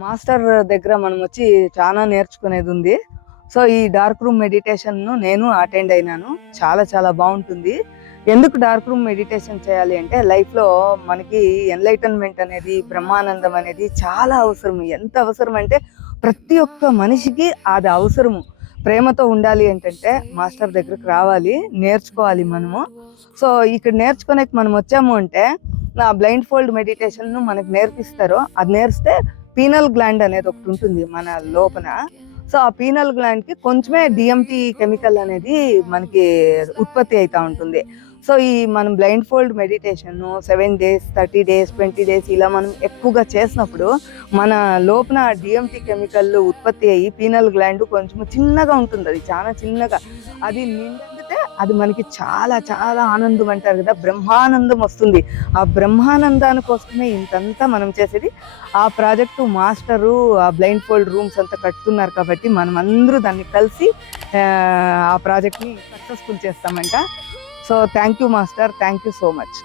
Master దగ్గర మనం వచ్చి చాలా నేర్చుకునేది ఉంది. సో ఈ డార్క్ రూమ్ మెడిటేషన్ ను నేను అటెండ్ అయినాను. చాలా చాలా బాగుంటుంది. ఎందుకు డార్క్ రూమ్ మెడిటేషన్ చేయాలి అంటే లైఫ్ లో మనకి ఎన్లైటన్మెంట్ అనేది, బ్రహ్మానందం అనేది చాలా అవసరం. ఎంత అవసరం అంటే ప్రతి ఒక్క మనిషికి అది అవసరము. ప్రేమతో ఉండాలి ఏంటంటే మాస్టర్ దగ్గరకు రావాలి, నేర్చుకోవాలి మనము. సో ఇక్కడ నేర్చుకునే మనం వచ్చాము అంటే నా బ్లైండ్ ఫోల్డ్ మెడిటేషన్ ను మనకు నేర్పిస్తారు. అది నేర్స్తే పీనల్ గ్లాండ్ అనేది ఒకటి ఉంటుంది మన లోపల. సో ఆ పీనల్ గ్లాండ్ కి కొంచెమే డిఎంటి కెమికల్ అనేది మనకి ఉత్పత్తి అవుతా ఉంటుంది. సో ఈ మనం blind fold meditation 7 days, 30 days, 20 days ఇలా మనం ఎక్కువగా చేసినప్పుడు మన లోపల డిఎంటి కెమికల్ ఉత్పత్తి అయ్యి పీనల్ గ్లాండ్ కొంచెం చిన్నగా ఉంటుంది. అది చాలా చిన్నగా, అది నిండితే అది మనకి చాలా చాలా ఆనందం అంటారు కదా, బ్రహ్మానందం వస్తుంది. ఆ బ్రహ్మానందాని కోసమే ఇంతంతా మనం చేసేది. ఆ ప్రాజెక్టు మాస్టరు ఆ బ్లైండ్ ఫోల్డ్ రూమ్స్ అంతా కట్టుతున్నారు కాబట్టి మనం అందరూ దాన్ని కలిసి ఆ ప్రాజెక్ట్ని సక్సెస్ఫుల్ చేస్తామంట. So thank you master, thank you so much.